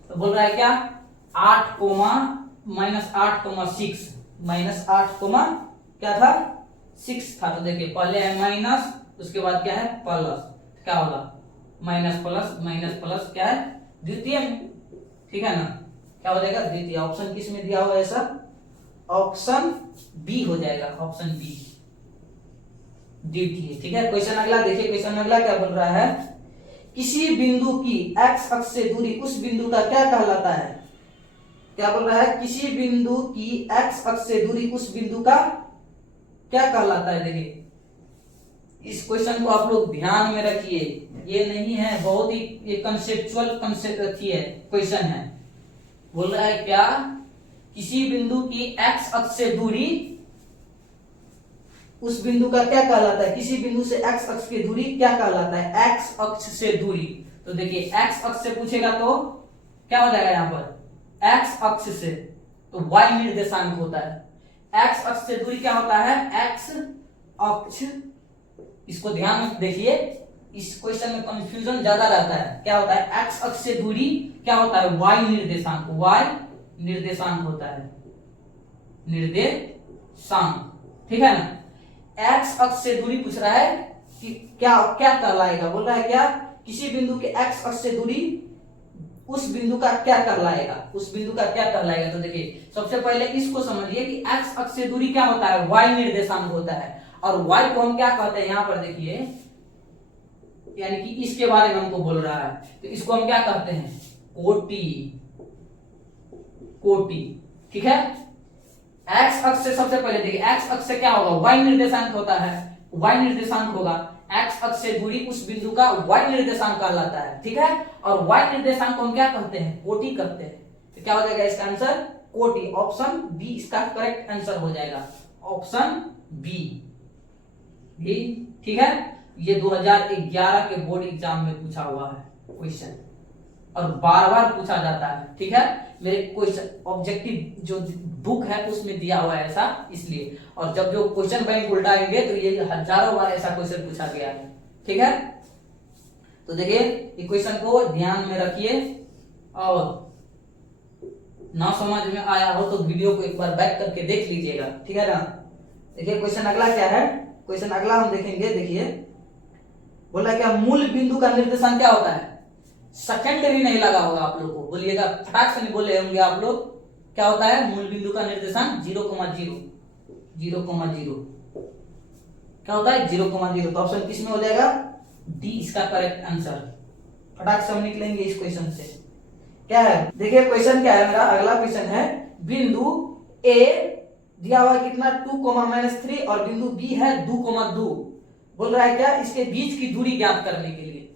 तो बोल रहा है क्या? 8, -8,6 क्या था? 6 था। तो देखिए पहले है माइनस, उसके बाद क्या है? प्लस। क्या होगा? माइनस प्लस क्या है? द्वितीय में। ठीक है ना, क्या हो जाएगा? द्वितीय। ऑप्शन किस में दिया हुआ है ऐसा? ऑप्शन बी हो जाएगा, ऑप्शन बी, द्वितीय। ठीक है, क्वेश्चन अगला देखिए। क्वेश्चन अगला क्या बोल रहा है? किसी बिंदु की x अक्ष से दूरी उस बिंदु का क्या कहलाता है? क्या बोल रहा है? किसी बिंदु की x अक्ष से दूरी उस बिंदु का क्या कहलाता है? देखिए इस क्वेश्चन को आप लोग ध्यान में रखिए, ये नहीं है, बहुत ही ये कंसेप्चुअल क्वेश्चन है। बोल रहा है क्या? किसी बिंदु की x अक्ष से दूरी उस बिंदु का क्या कहलाता है? किसी बिंदु से x अक्ष की दूरी क्या कहलाता है? x अक्ष से दूरी। तो देखिए x अक्ष से पूछेगा तो क्या हो जाएगा यहाँ पर? x अक्ष से, तो y निर्देशांक होता है। x अक्ष से दूरी क्या होता है? x अक्ष। इसको ध्यान में देखिए, इस क्वेश्चन में कंफ्यूजन ज्यादा रहता है। क्या होता है? x अक्ष से दूरी क्या होता है? y निर्देशांक, y निर्देशांक होता है, निर्देशांक। ठीक है ना, x अक्ष से दूरी पूछ रहा है कि क्या कहलाएगा। बोल रहा है क्या? किसी बिंदु के x अक्ष से दूरी उस बिंदु का क्या कहलाएगा? उस बिंदु का क्या कहलाएगा? तो देखिए सबसे पहले इसको समझिए कि x अक्ष से दूरी क्या होता है? y निर्देशांक होता है। और y को हम क्या कहते हैं? यहां पर देखिए, यानी कि इसके बारे में हमको बोल रहा है, तो इसको हम क्या कहते हैं? कोटि। ठीक है, x अक्ष से सबसे पहले देखिए, x अक्ष से क्या होगा? y निर्देशांक होता है, y निर्देशांक होगा। x अक्ष से दूरी उस बिंदु का y निर्देशांक कहलाता है। ठीक है, और y निर्देशांक को हम क्या कहते हैं? कोटि कहते हैं। तो क्या हो जाएगा इसका आंसर? कोटि। ऑप्शन बी इसका करेक्ट आंसर हो जाएगा, ऑप्शन बी। ठीक है, ये 2011 के बोर्ड एग्जाम में पूछा हुआ है क्वेश्चन और बार बार पूछा जाता है। ठीक है, मेरे क्वेश्चन ऑब्जेक्टिव जो बुक है उसमें दिया हुआ है ऐसा, इसलिए। और जब जो क्वेश्चन बैंक उल्टाएंगे तो ये हजारों बार ऐसा क्वेश्चन पूछा गया है। ठीक है, तो देखिए इक्वेशन को ध्यान में रखिए और ना समझ में आया हो तो वीडियो को एक बार बैक करके देख लीजिएगा। ठीक है ना। देखिए क्वेश्चन अगला क्या है, क्वेश्चन अगला हम देखेंगे। देखिए बोला क्या, मूल बिंदु का निर्देशांक क्या होता है। सेकंड भी नहीं लगा होगा आप लोग को, बोलिएगा फटाक से नहीं बोले होंगे आप लोग। क्या होता है मूल बिंदु का निर्देशांक 0,0 0,0 क्या होता है 0,0। तो ऑप्शन किस में हो जाएगा, डी इसका करेक्ट आंसर। फटाक से हम निकलेंगे इस क्वेश्चन से। क्या है, देखिए क्वेश्चन क्या है मेरा, अगला क्वेश्चन है बिंदु ए दिया हुआ कितना 2,-3 और बिंदु बी है 2,2। बोल रहा है क्या, इसके बीच की दूरी ज्ञात करने के लिए।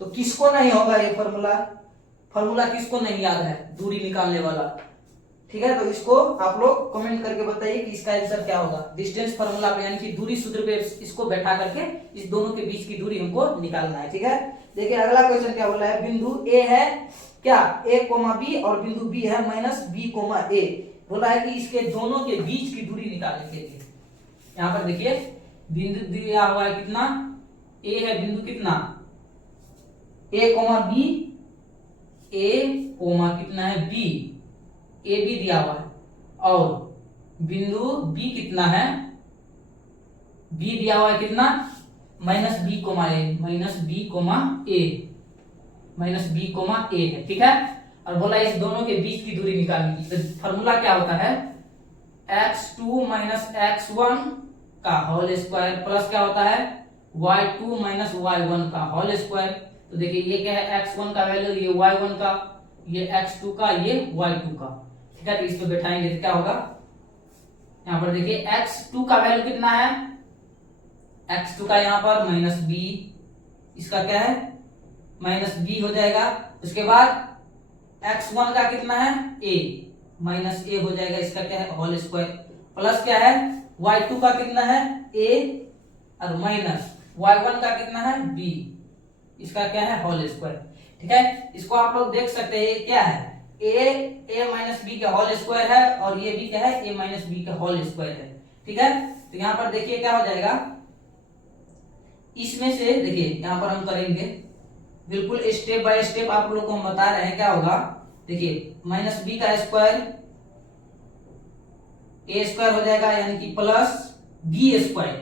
तो किसको नहीं होगा ये फॉर्मूला किसको नहीं याद है, दूरी निकालने वाला। ठीक है, तो इसको आप लोग कमेंट करके बताइए कि इसका आंसर क्या होगा। डिस्टेंस फार्मूला पे यानी कि दूरी सूत्र पे इसको बैठा करके इस दोनों के बीच की दूरी हमको निकालना है। ठीक है, देखिए अगला क्वेश्चन क्या बोला है, बिंदु ए है क्या a, b और बिंदु बी है -b, a। बोला है कि इसके दोनों के बीच की दूरी निकालने के लिए। यहाँ पर देखिए बिंदु दिया हुआ है कितना, a है बिंदु कितना a, b, a, कितना है b, a भी दिया हुआ है और बिंदु b कितना है, b दिया हुआ है कितना -b, a, -b, a है। ठीक है, और बोला इस दोनों के बीच की दूरी निकालनी है। तो फॉर्मूला क्या होता है, x2 - x1 का होल स्क्वायर प्लस क्या होता है y2 - y1 का होल स्क्वायर। तो देखिए ये क्या है x1 का वैल्यू, ये y1 का, ये x2 का, ये y2 का। ठीक है, तो इस पे बैठाएंगे तो क्या होगा, यहाँ पर देखिए x2 का वैल्यू कितना है, x2 का यहाँ पर -b, इसका क्या है -b हो जाएगा। उसके बाद x1 का कितना है a, -a हो जाएगा, इसका क्या है होल स्क्वायर प्लस क्या है y2 का कितना है a और माइनस y1 का कितना है b, इसका क्या है होल स्क्वायर। ठीक है, इसको आप लोग देख सकते हैं ये क्या है a - b का होल स्क्वायर है और ये भी क्या है a - b का होल स्क्वायर है। ठीक है, तो यहाँ पर देखिए क्या हो जाएगा, इसमें से देखिए यहाँ पर हम करेंगे बिल्कुल स्टेप बाय स्टेप आप लोगों को हम बता रहे हैं क्या होगा। देखिए -b का स्क्वायर a स्क्वायर हो जाएगा यानी कि प्लस b स्क्वायर,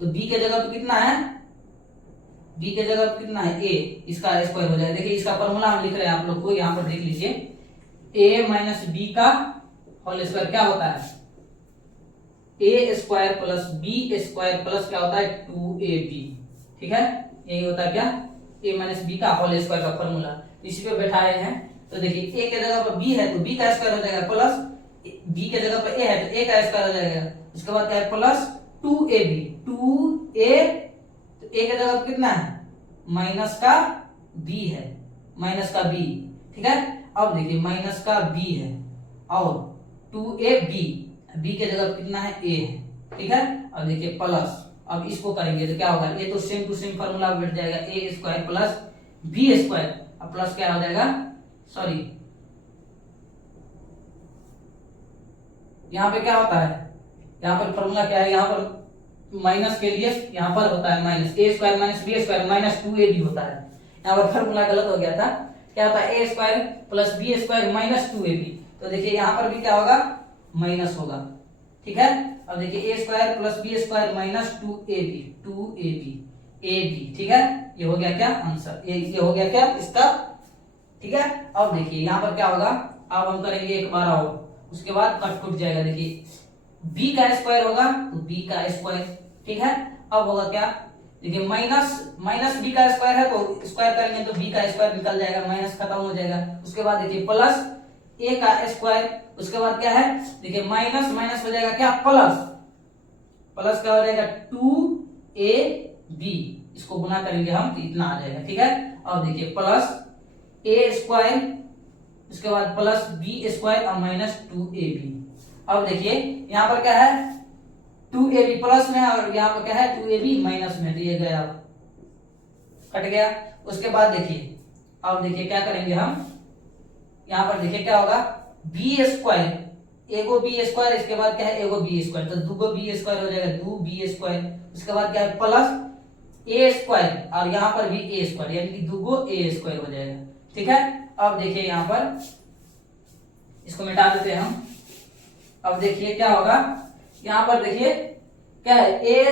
तो b के जगह पे कितना है, b के जगह पे कितना है a, इसका स्क्वायर हो जाएगा। देखिए इसका फॉर्मूला हम लिख रहे हैं आप लोग को, यहाँ पर देख लीजिए a - b का होल स्क्वायर क्या होता है a square plus b square plus क्या होता है 2ab। ठीक है, यही होता है क्या a - b का होल स्क्वायर का फॉर्मूला। इसी पे बैठाए हैं। तो देखिए a के जगह पर b है तो b का स्क्वायर हो जाएगा प्लस b के जगह पर a है तो a का स्क्वायर हो जाएगा। उसके बाद क्या है प्लस 2ab, 2a तो a के जगह पर कितना है माइनस का b है, माइनस का b। ठीक है, अब देखिए माइनस का b है और 2ab, b के जगह पर कितना है a है। ठीक है, अब देखिए प्लस, अब इसको करेंगे तो क्या होगा, ये तो सेम टू सेम फॉर्मूला बैठ जाएगा a square plus b square, अब प्लस क्या हो जाएगा, सॉरी यहाँ पे क्या होता है, यहाँ पर फॉर्मूला क्या है, यहाँ पर माइनस के लिए यहाँ पर होता है minus a square - b square -2ab होता है। यहाँ पर फॉर्मूला गलत हो गया था, क्या होता है a square plus b square -2ab। तो देखिए यहाँ पर भी क्या होगा माइनस होगा। ठीक है, अब देखिए a square plus b square -2ab, ठीक है, ये हो गया क्या आंसर, ये हो गया क्या इसका। ठीक है, अब देखिए यहाँ पर क्या होगा, अब हम करेंगे एक बार और, उसके बाद कट जाएगा। देखिए b का स्क्वायर होगा तो b का स्क्वायर। ठीक है, अब होगा क्या, देखिए माइनस b का स्क्वायर है तो स्क्वायर करेंगे तो b का स्क्वायर निकल जाएगा, माइनस खत्म हो जाएगा। उसके बाद देखिए प्लस a का स्क्वायर, उसके बाद क्या है देखिए माइनस हो जाएगा क्या प्लस क्या हो जाएगा 2ab, इसको गुना करेंगे हम तो इतना आ जाएगा। ठीक है, अब देखिए प्लस a स्क्वायर उसके बाद प्लस बी स्क्वायर और माइनस 2ab। अब देखिए यहाँ पर क्या है 2ab प्लस में और यहाँ पर क्या है 2ab माइनस में, तो ये गया कट गया। उसके बाद देखिए अब देखिए क्या करेंगे हम, यहाँ पर देखिए क्या होगा बी स्क्वायर, एगो बी स्क्वायर, इसके बाद क्या है एगो बी स्क्वायर, तो दूगो बी स्क्वायर हो जाएगा 2b स्क्वायर। उसके बाद क्या है प्लस ए स्क्वायर और यहाँ पर भी ए स्क्वायर, यानी कि दूगो ए स्क्वायर हो जाएगा। ठीक है, अब देखिए यहाँ पर इसको मिटा देते हैं हम। अब देखिए क्या होगा, यहाँ पर देखिए क्या है ए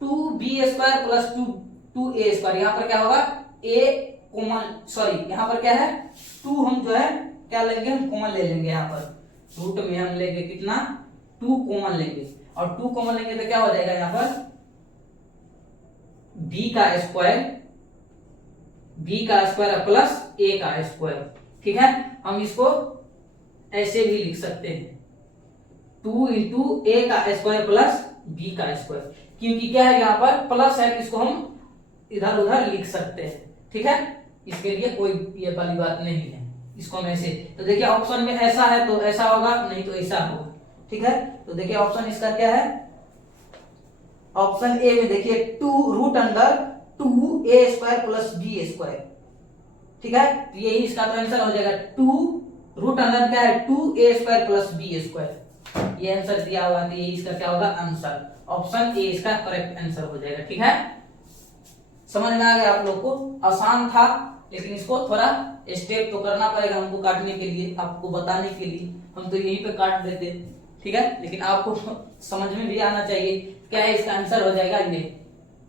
2b square plus 2a square, यहाँ पर क्या होगा a कॉमन, सॉरी यहाँ पर क्या है 2 हम जो है क्या लेंगे, हम कॉमन ले लेंगे। यहाँ पर रूट में हम लेंगे कितना 2 कॉमन लेंगे, और 2 कॉमन लेंगे तो क्या हो जाएगा यहाँ पर b का स्क्वायर प्लस a का स्क्वायर। ठीक है, हम इसको ऐसे भी लिख सकते हैं 2 इंटू a का स्क्वायर प्लस b का स्क्वायर, क्योंकि क्या है यहाँ पर प्लस है, इसको हम इधर उधर लिख सकते हैं। ठीक है, इसके लिए कोई ये वाली बात नहीं है, इसको हम ऐसे, तो देखिए ऑप्शन में ऐसा है तो ऐसा होगा, नहीं तो ऐसा होगा। ठीक है, तो देखिए ऑप्शन इसका क्या है, ऑप्शन ए में देखिए 2 root under 2a square plus b square. ठीक है, तो यही इसका तो आंसर हो जाएगा 2 रूट अंडर क्या है 2a square plus b square, ये आंसर दिया हुआ है, यही इसका क्या होगा आंसर, ऑप्शन ए इसका करेक्ट आंसर हो जाएगा। ठीक है, समझ में आ गया आप लोग को, आसान था, लेकिन इसको थोड़ा स्टेप तो करना पड़ेगा हमको काटने के लिए, आपको बताने के लिए, हम तो यहीं पे काट देते। ठीक है, लेकिन आपको समझ में भी आना चाहिए क्या है इसका आंसर हो जाएगा, ये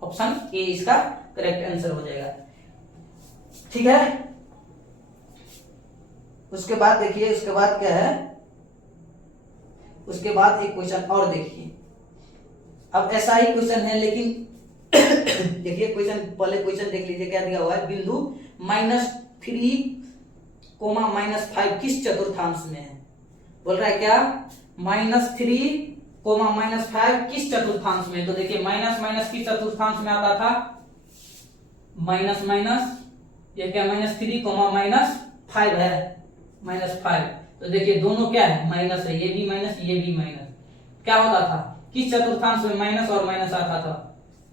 ऑप्शन ए इसका करेक्ट आंसर हो जाएगा। ठीक है, उसके बाद देखिए, उसके बाद क्या है, उसके बाद एक क्वेश्चन और देखिए। अब ऐसा ही क्वेश्चन है, लेकिन देखिए क्वेश्चन, पहले क्वेश्चन देख लीजिए क्या दिया हुआ है, बिंदु -3, -5 किस चतुर्थांश में है, बोल रहा है क्या -3, -5 किस चतुर्थांश में। तो देखिए माइनस माइनस किस चतुर्थांश में आता था, माइनस माइनस, ये क्या -3, -5 है, -5, तो देखिए दोनों क्या है माइनस है, ये भी माइनस ये भी माइनस, क्या होता था किस चतुर्थांश में माइनस और माइनस आता था।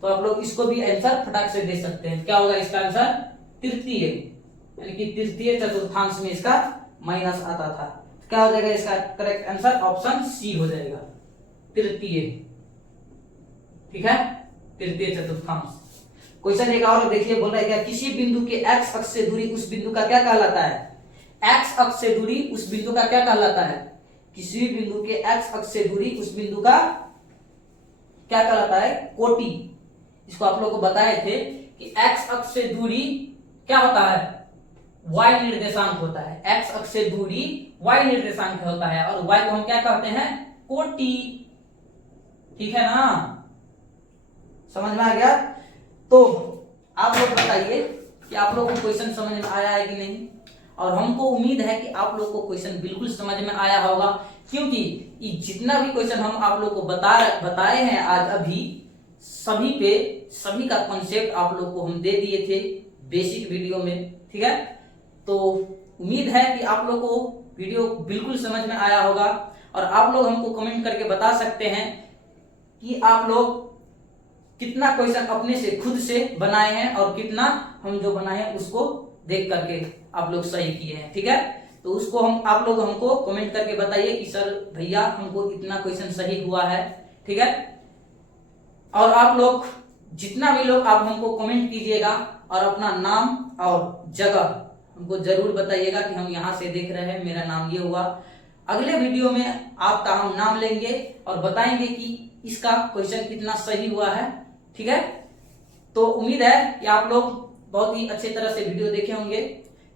तो आप लोग इसको भी आंसर फटाक से दे सकते हैं, क्या होगा इसका आंसर तृतीय, यानी कि तृतीय चतुर्थांश में इसका माइनस आता था। क्या हो जाएगा इसका करेक्ट आंसर, ऑप्शन सी हो जाएगा, तृतीय। ठीक है, तृतीय चतुर्थांश। क्वेश्चन एक और देखिए, बोल रहा है क्या किसी बिंदु के एक्स अक्ष से दूरी उस बिंदु का क्या कहलाता है, एक्स अक्ष से दूरी उस बिंदु का क्या कहलाता है, किसी बिंदु के एक्स अक्ष से दूरी उस बिंदु का क्या कहलाता है, कोटि। इसको आप लोगों को बताए थे कि एक्स अक्ष से दूरी क्या होता है, y निर्देशांक होता है, एक्स अक्ष से दूरी y निर्देशांक होता है, और y को हम क्या कहते हैं, कोटि। ठीक है ना, समझ में आ गया। तो आप लोग बताइए कि आप लोगों को क्वेश्चन समझ में आया है कि नहीं, और हमको उम्मीद है कि आप लोग को क्वेश्चन बिल्कुल समझ में आया होगा, क्योंकि जितना भी क्वेश्चन हम आप लोग को बताए हैं आज अभी, सभी का कॉन्सेप्ट आप लोग को हम दे दिए थे बेसिक वीडियो में। ठीक है, तो उम्मीद है कि आप लोग को वीडियो बिल्कुल समझ में आया होगा, और आप लोग हमको कमेंट करके बता सकते हैं कि आप लोग कितना क्वेश्चन अपने से खुद से बनाए हैं, और कितना हम जो बनाए हैं उसको देख करके आप लोग सही किए हैं। ठीक है, तो उसको आप लोग हमको कमेंट करके बताइए कि सर भैया हमको इतना क्वेश्चन सही हुआ है। ठीक है, और आप लोग जितना भी लोग आप हमको कमेंट कीजिएगा, और अपना नाम और जगह हमको जरूर बताइएगा कि हम यहाँ से देख रहे हैं, मेरा नाम ये हुआ। अगले वीडियो में आपका हम नाम लेंगे और बताएंगे कि इसका क्वेश्चन कितना सही हुआ है। ठीक है, तो उम्मीद है कि आप लोग बहुत ही अच्छे तरह से वीडियो देखे होंगे।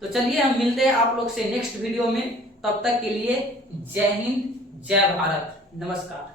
तो चलिए हम मिलते हैं आप लोग से नेक्स्ट वीडियो में, तब तक के लिए जय हिंद, जय भारत, नमस्कार।